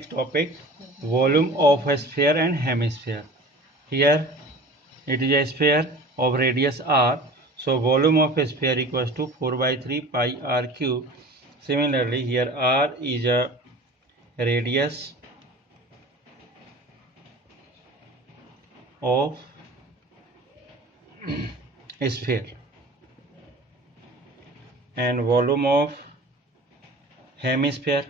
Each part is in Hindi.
next topic, volume of a sphere and hemisphere. Here it is a sphere of radius r, so volume of a sphere equals to 4 by 3 pi r cube. Similarly, here r is a radius of a sphere and volume of hemisphere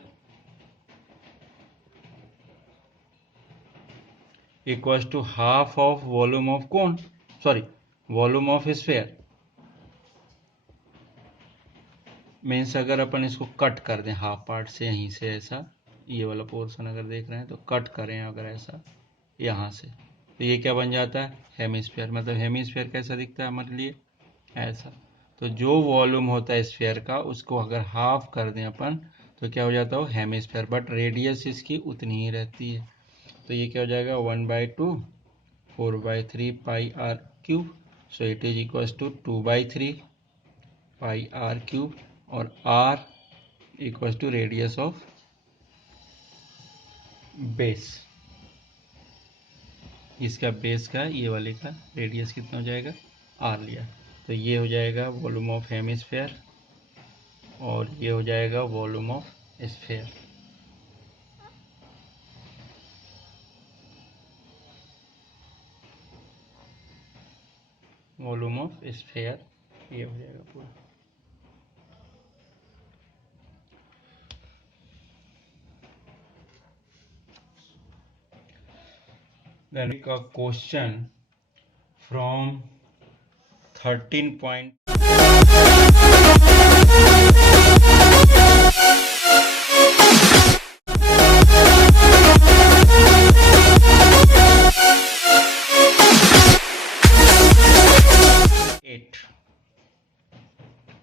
equals to half of volume of cone, volume of sphere. Means अगर अपन इसको कट कर दें हाफ पार्ट से, यहीं से ऐसा ये वाला पोर्शन अगर देख रहे हैं तो कट करें अगर ऐसा यहाँ से, तो ये क्या बन जाता है, हेमिस्फीयर. मतलब हेमिस्फीयर कैसा दिखता है हमारे लिए, ऐसा. तो जो वॉल्यूम होता है स्फीयर का उसको अगर हाफ कर दें अपन तो क्या हो जाता है, हेमिस्फीयर. बट रेडियस इसकी उतनी ही रहती है, तो ये क्या हो जाएगा 1/2 4/3 pi R cube. So it is equals to 2/3 pi R cube और r equals to radius of base. इसका बेस का ये वाले का रेडियस कितना हो जाएगा, r लिया. तो ये हो जाएगा वॉल्यूम ऑफ हेमिस्फीयर और ये हो जाएगा volume of sphere. Volume of sphere ये हो जाएगा पूरा. Then a question from 13 point.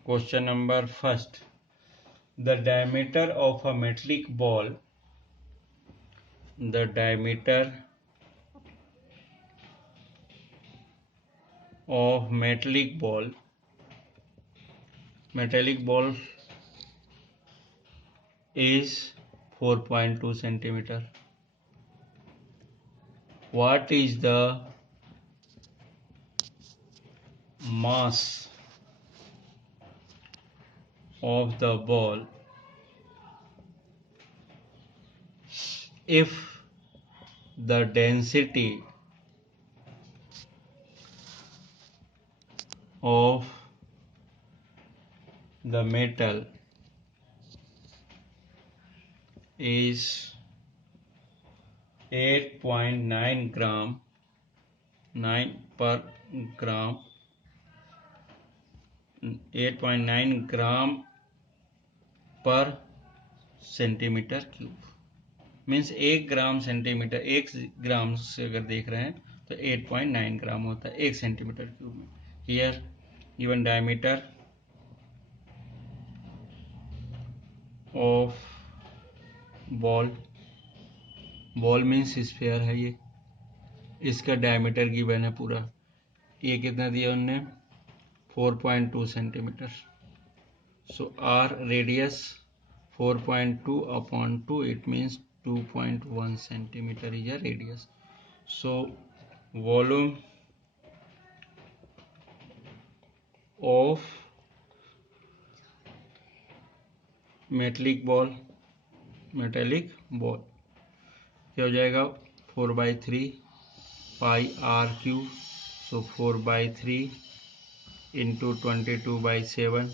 Question number first. The diameter of a metallic ball, the diameter of metallic ball is 4.2 centimeter. What is the mass of the ball if the density of the metal is 8.9 gram 9 per gram 8.9 ग्राम पर centimetre cube. Means 1 gram centimetre, 1 ग्राम से अगर देख रहे हैं तो 8.9 ग्राम होता है 1 सेंटीमीटर क्यूब में. Here given diameter of ball means sphere है ये, इसका डायमीटर गिवन है पूरा. ये कितना दिया उनने, 4.2 centimetre. So R radius 4.2 upon 2, it means 2.1 centimeter is a radius. So volume of metallic ball क्या हो जाएगा, 4/3 पाई आर क्यूब. सो 4/3 इंटू 22/7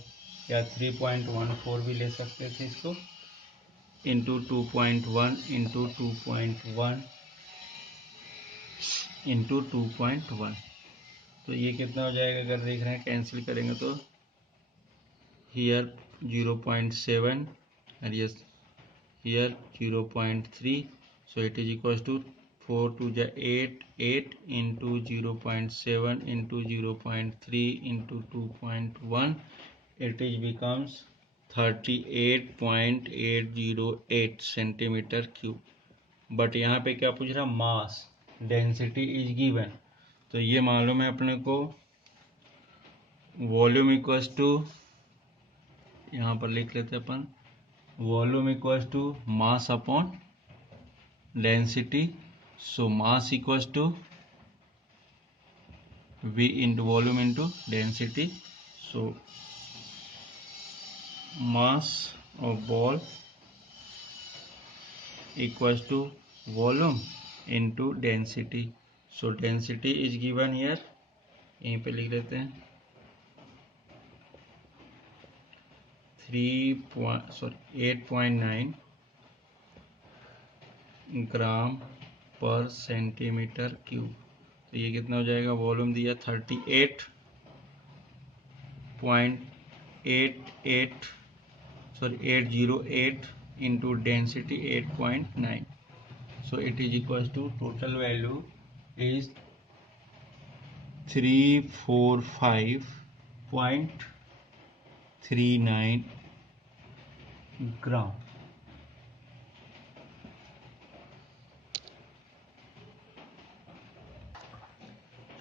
या 3.14 भी ले सकते थे इसको, इंटू 2.1 इंटू 2.1 इंटू 2.1. तो ये कितना हो जाएगा, अगर देख रहे हैं कैंसिल करेंगे तो हियर 0.7 और yes here 0.3. So it is equal to 4 to 8 8 into 0.7 into 0.3 into 2.1, it is becomes 38.808 centimetre cube. But यहाँ पे क्या पूछ रहा, मास डेंसिटी इज गिवन. तो ये मालूम है अपने को, वॉल्यूम इक्वल्स टू, यहाँ पर लिख लेते अपन, volume equals to mass upon density, so mass equals to V into volume into density. So mass of ball equals to volume into density. So density is given here, यहीं पे लिख देते हैं 8.9 ग्राम पर सेंटीमीटर क्यूब। तो ये कितना हो जाएगा, वॉल्यूम दिया 808 into density 8.9. So it is equals to total value is 345.39 gram.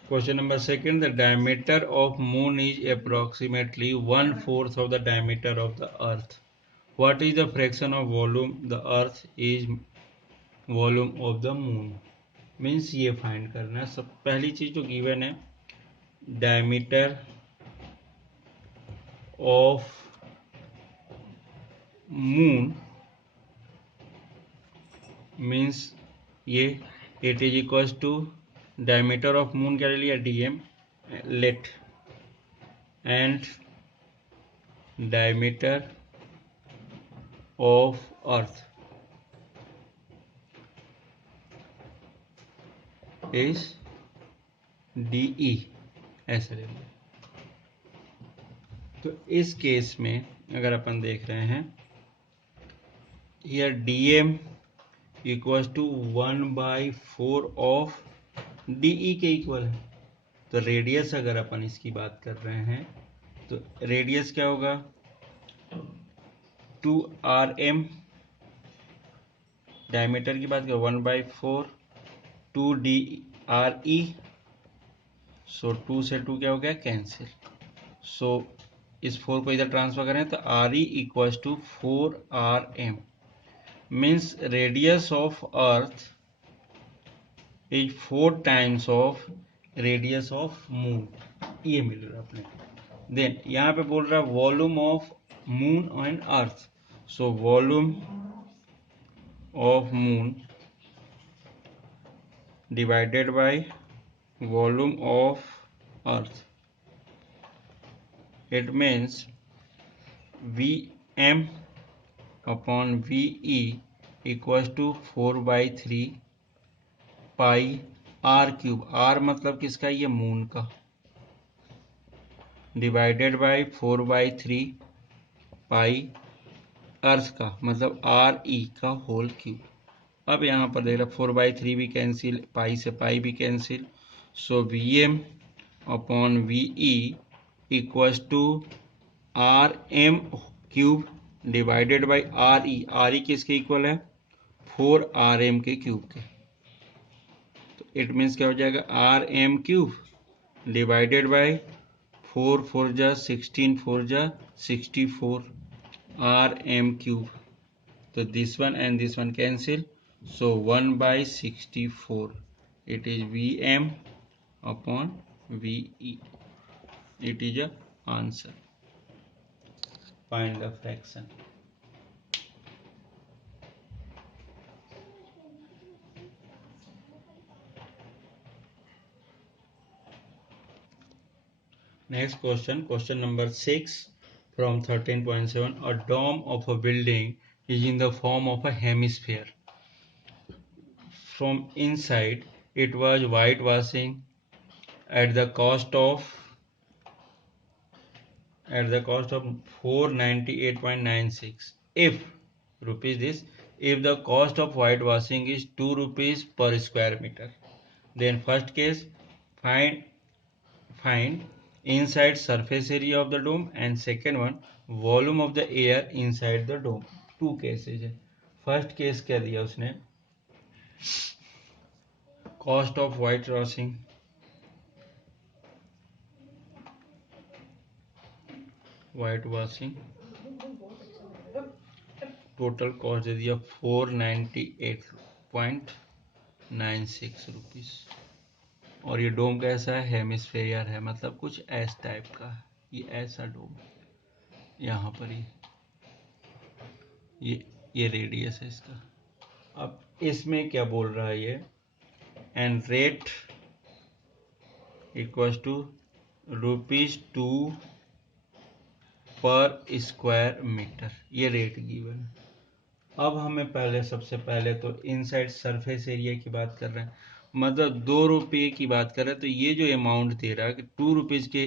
Question number second, the diameter of moon is approximately 1/4 of the diameter of the earth. What is the fraction of volume the earth is volume of the moon? Means ये फाइंड करना है। सब पहली चीज जो गिवन है, डायमीटर ऑफ मून मीन्स ये it is equals to diameter of moon क्या ले लिया, D M let, and diameter of earth is D E, ऐसे ले लिया। तो इस केस में अगर अपन देख रहे हैं, here dm equals to 1/4 of D E के इक्वल है। तो रेडियस अगर अपन इसकी बात कर रहे हैं तो रेडियस क्या होगा, 2rm, डायमीटर की बात करें 1/4 2dre, सो 2 से 2 क्या हो गया, कैंसिल। सो इस 4 को इधर ट्रांसफर करें तो re equals to 4rm, means radius of earth is 4 times of radius of moon, ये मिल रहा है अपने। देन यहाँ पे बोल रहा है volume of moon and earth, so volume of moon divided by volume of earth, it means Vm upon Ve equals to 4/3 pi r cube, r मतलब किसका, ये मून का, डिवाइडेड बाय 4/3 पाई अर्थ का, मतलब re का होल क्यूब। अब यहाँ पर देख रहा 4/3 भी कैंसिल, पाई से पाई भी cancel, so Vm upon Ve equals to rm cube divided by re किसके इक्वल है, 4rm के क्यूब के। तो इट मीन्स क्या हो जाएगा, rm क्यूब डिवाइडेड बाई 4 4 जा 16 4 जा 64 rm क्यूब। तो this one and this one cancel, so 1/64 it is Vm upon Ve. It is a answer. Find the fraction. Next question, question number 6 from 13.7. A dome of a building is in the form of a hemisphere. From inside, it was whitewashing at the cost of 498.96. If rupees this, if the cost of whitewashing is 2 rupees per square meter, then first case find inside surface area of the dome, and second one volume of the air inside the dome. Two cases है। फर्स्ट केस क्या दिया उसने, cost of whitewashing, total cost दे दिया 498 49.96 रुपीज़। और ये डोम कैसा है, हेमिस्फेयर है, मतलब कुछ एस टाइप का है, ये ऐसा डोम यहाँ पर ये रेडियस है इसका। अब इसमें क्या बोल रहा है ये, एंड रेट इक्वल्स टू ₹2 पर स्क्वायर मीटर, ये रेट गिवन है। अब हमें सबसे पहले तो इनसाइड सरफेस एरिया की बात कर रहे हैं, मतलब ₹2 की बात कर रहे हैं, तो ये जो अमाउंट दे रहा है कि ₹2 के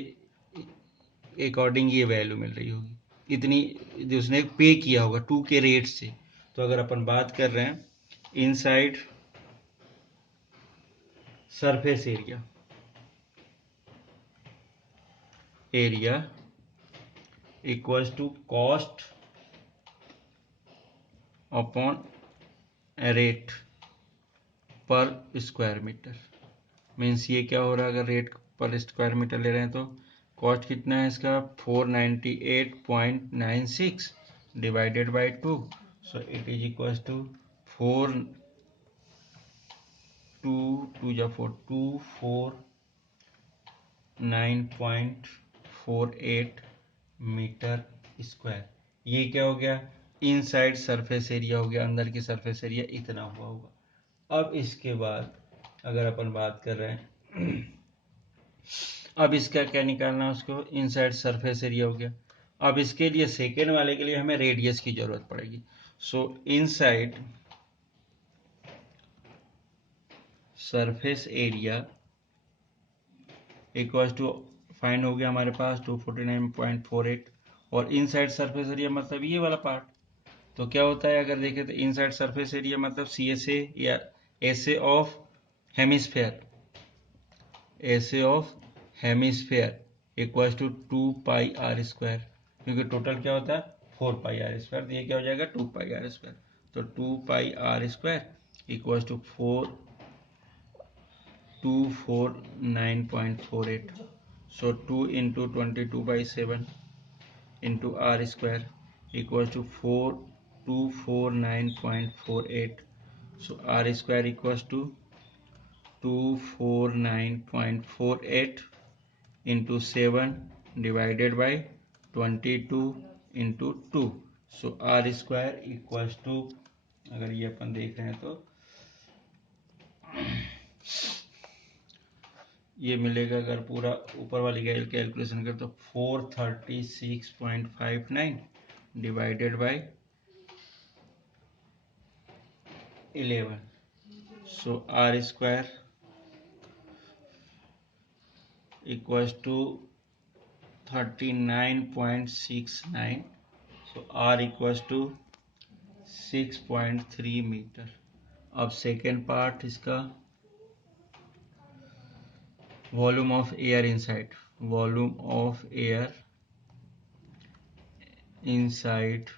अकॉर्डिंग ये वैल्यू मिल रही होगी, इतनी जो उसने पे किया होगा 2 के रेट से। तो अगर अपन बात कर रहे हैं inside surface area equals to cost upon rate per square metre. Means ये क्या हो रहा है, अगर रेट पर स्क्वायर मीटर ले रहे हैं तो कॉस्ट कितना है इसका 498.96 divided by 2, so it is equals to 249.48 metre square. ये क्या हो गया, इनसाइड सरफेस एरिया हो गया, अंदर की सरफेस एरिया इतना हुआ होगा। अब इसके बाद अगर अपन बात कर रहे हैं अब इसका क्या निकालना है, उसको इनसाइड सरफेस एरिया हो गया। अब इसके लिए सेकेंड वाले के लिए हमें रेडियस की जरूरत पड़ेगी। So inside surface area equal to find हो गया हमारे पास 249.48, और इनसाइड सरफेस एरिया मतलब ये वाला पार्ट। तो क्या होता है, अगर देखें तो इनसाइड सरफेस एरिया मतलब CSA या SA of hemisphere, SA of hemisphere equals to 2πr², क्योंकि टोटल क्या होता है 4πr², तो ये क्या हो जाएगा 2πr²। तो 2πr² equals to 249.48, so 2 into 22/7 into r² equals to 249.48, so r² equals to 249.48 into 7 divided by 22 into 2, so r² equals to, अगर ये अपन देख रहे हैं तो ये मिलेगा, अगर पूरा ऊपर वाली कैलकुलेशन करें तो 436.59 divided by 11, so r² equals to 39.69, so r equals to 6.3 metre. अब सेकेंड पार्ट इसका, volume of air inside, volume of air inside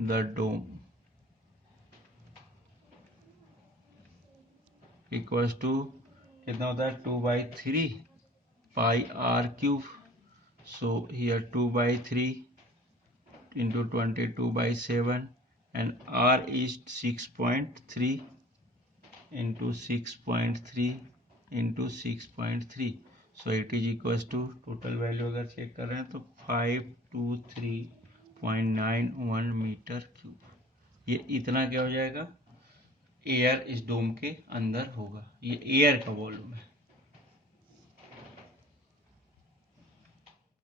the dome equals to कितना होता है 2/3 πr³, so here 2/3 into 22/7 and r is 6.3 into 6.3 into 6.3, so it is equals to, total value अगर चेक कर रहे हैं तो 523.91 मीटर क्यूब। ये इतना क्या हो जाएगा, एयर इस डोम के अंदर होगा, ये एयर का वॉल्यूम है।